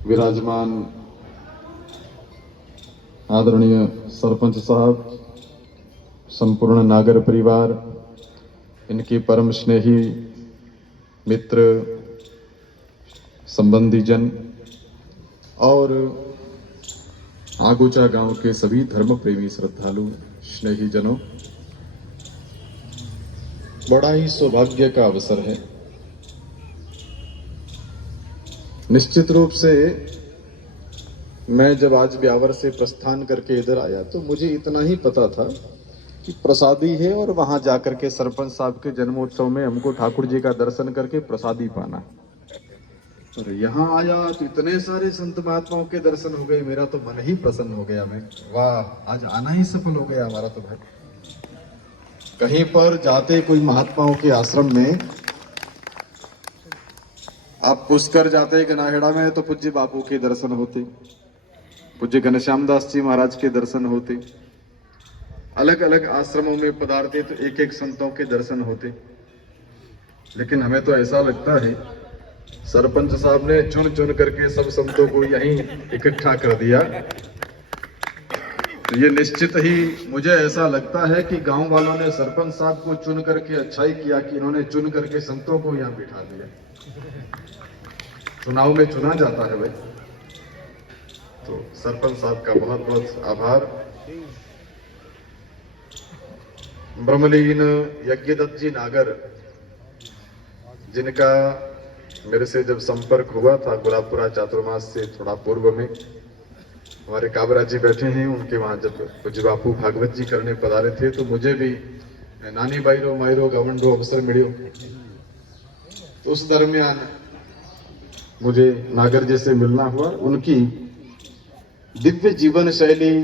विराजमान आदरणीय सरपंच साहब, संपूर्ण नागर परिवार, इनके परम स्नेही मित्र, संबंधी जन और आगोचा गांव के सभी धर्म प्रेमी श्रद्धालु स्नेही जनों, बड़ा ही सौभाग्य का अवसर है। निश्चित रूप से मैं जब आज ब्यावर से प्रस्थान करके इधर आया तो मुझे इतना ही पता था कि प्रसादी है और वहां जाकर के सरपंच साहब के जन्मोत्सव में हमको ठाकुर जी का दर्शन करके प्रसादी पाना। और यहाँ आया तो इतने सारे संत महात्माओं के दर्शन हो गए, मेरा तो मन ही प्रसन्न हो गया। मैं वाह, आज आना ही सफल हो गया हमारा तो भाई। कहीं पर जाते कोई महात्माओं के आश्रम में, आप पुष्कर जाते गनाहेड़ा में तो पूज्य बापू के दर्शन होते, पूज्य घनश्याम दास जी महाराज के दर्शन होते, अलग अलग आश्रमों में पधारते तो एक एक संतों के दर्शन होते। लेकिन हमें तो ऐसा लगता है सरपंच साहब ने चुन चुन करके सब संतों को यहीं इकट्ठा कर दिया। तो ये निश्चित ही मुझे ऐसा लगता है कि गांव वालों ने सरपंच साहब को चुन करके अच्छा ही किया कि इन्होंने चुन करके संतों को यहाँ बिठा दिया। चुनाव में चुना जाता है भाई। तो सरपंच साहब का बहुत बहुत आभार। ब्रह्मलीन यज्ञदत्त जी नागर, जिनका मेरे से जब संपर्क हुआ था गुलाबपुरा चातुर्मास से थोड़ा पूर्व में, हमारे काबरा जी बैठे हैं, उनके वहां जब पूज्य बापू भागवत जी करने पधारे थे तो मुझे भी नानी बाईरो मायरो गवंडो अवसर मिलियो। तो उस दरमियान मुझे नागर जी से मिलना हुआ। उनकी दिव्य जीवन शैली,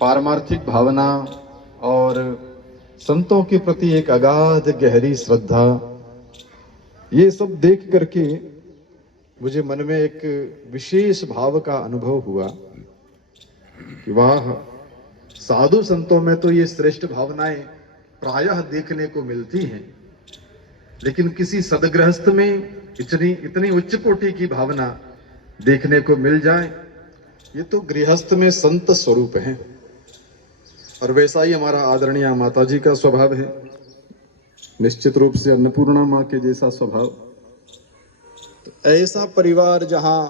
पारमार्थिक भावना और संतों के प्रति एक अगाध गहरी श्रद्धा, ये सब देख करके मुझे मन में एक विशेष भाव का अनुभव हुआ कि वाह, साधु संतों में तो ये श्रेष्ठ भावनाएं प्रायः देखने को मिलती हैं, लेकिन किसी सदगृहस्थ में इतनी उच्च कोटि की भावना देखने को मिल जाए, ये तो गृहस्थ में संत स्वरूप है। और वैसा ही हमारा आदरणीय माता जी का स्वभाव है, निश्चित रूप से अन्नपूर्णा माँ के जैसा स्वभाव। तो ऐसा परिवार जहाँ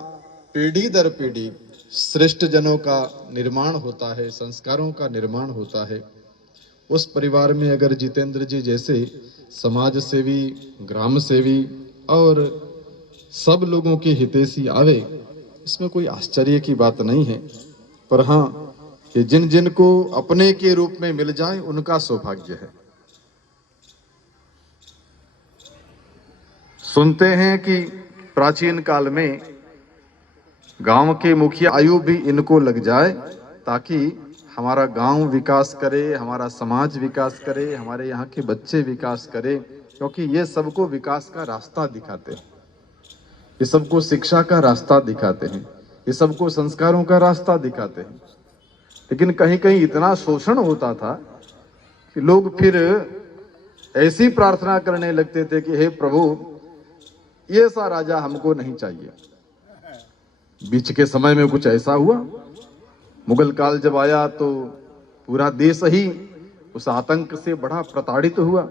पीढ़ी दर पीढ़ी श्रेष्ठ जनों का निर्माण होता है, संस्कारों का निर्माण होता है, उस परिवार में अगर जितेंद्र जी जैसे समाज सेवी, ग्राम सेवी और सब लोगों के हितैषी आवे, इसमें कोई आश्चर्य की बात नहीं है। पर हाँ, ये जिन जिन को अपने के रूप में मिल जाए उनका सौभाग्य है। सुनते हैं कि प्राचीन काल में गांव के मुखिया आयु भी इनको लग जाए ताकि हमारा गांव विकास करे, हमारा समाज विकास करे, हमारे यहाँ के बच्चे विकास करे, क्योंकि ये सबको विकास का रास्ता दिखाते हैं, ये सबको शिक्षा का रास्ता दिखाते हैं, ये सबको संस्कारों का रास्ता दिखाते हैं। लेकिन कहीं कहीं इतना शोषण होता था कि लोग फिर ऐसी प्रार्थना करने लगते थे कि हे प्रभु, ये सा राजा हमको नहीं चाहिए। बीच के समय में कुछ ऐसा हुआ, मुगल काल जब आया तो पूरा देश ही उस आतंक से बड़ा प्रताड़ित हुआ।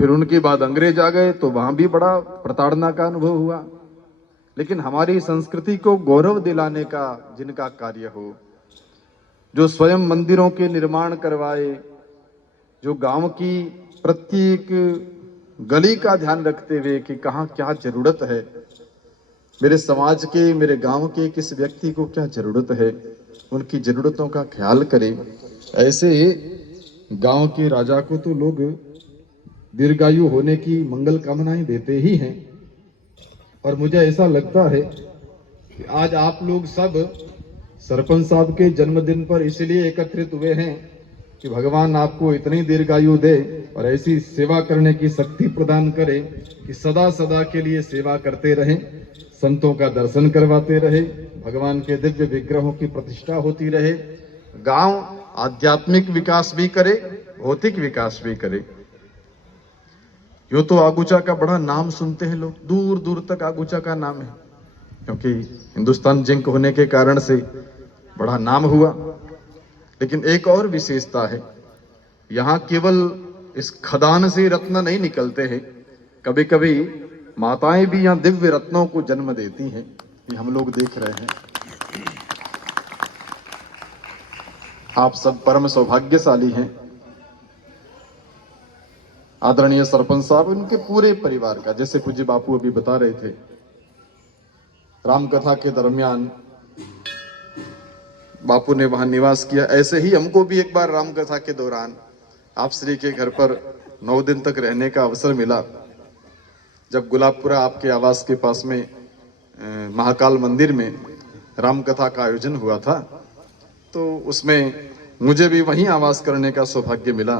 फिर उनके बाद अंग्रेज आ गए तो वहां भी बड़ा प्रताड़ना का अनुभव हुआ। लेकिन हमारी संस्कृति को गौरव दिलाने का जिनका कार्य हो, जो स्वयं मंदिरों के निर्माण करवाए, जो गांव की प्रत्येक गली का ध्यान रखते हुए कि कहाँ क्या जरूरत है, मेरे समाज के, मेरे गांव के किस व्यक्ति को क्या जरूरत है, उनकी जरूरतों का ख्याल करें, ऐसे गांव के राजा को तो लोग दीर्घायु होने की मंगल कामनाएं देते ही हैं। और मुझे ऐसा लगता है कि आज आप लोग सब सरपंच साहब के जन्मदिन पर इसलिए एकत्रित हुए हैं कि भगवान आपको इतनी दीर्घायु दे और ऐसी सेवा करने की शक्ति प्रदान करे कि सदा सदा के लिए सेवा करते रहें, संतों का दर्शन करवाते रहे, भगवान के दिव्य विग्रहों की प्रतिष्ठा होती रहे, गांव आध्यात्मिक विकास भी करे, भौतिक विकास भी करे। यो तो आगुचा का बड़ा नाम सुनते हैं लोग, दूर दूर तक आगुचा का नाम है। क्योंकि हिंदुस्तान जिंक होने के कारण से बड़ा नाम हुआ। लेकिन एक और विशेषता है, यहाँ केवल इस खदान से रत्न नहीं निकलते हैं, कभी कभी माताएं भी यहाँ दिव्य रत्नों को जन्म देती हैं। ये हम लोग देख रहे हैं। आप सब परम सौभाग्यशाली हैं। आदरणीय सरपंच साहब, उनके पूरे परिवार का, जैसे पूज्य बापू अभी बता रहे थे, रामकथा के दरमियान बापू ने वहां निवास किया। ऐसे ही हमको भी एक बार रामकथा के दौरान आप श्री के घर पर 9 दिन तक रहने का अवसर मिला। जब गुलाबपुरा आपके आवास के पास में महाकाल मंदिर में रामकथा का आयोजन हुआ था, तो उसमें मुझे भी वहीं आवास करने का सौभाग्य मिला।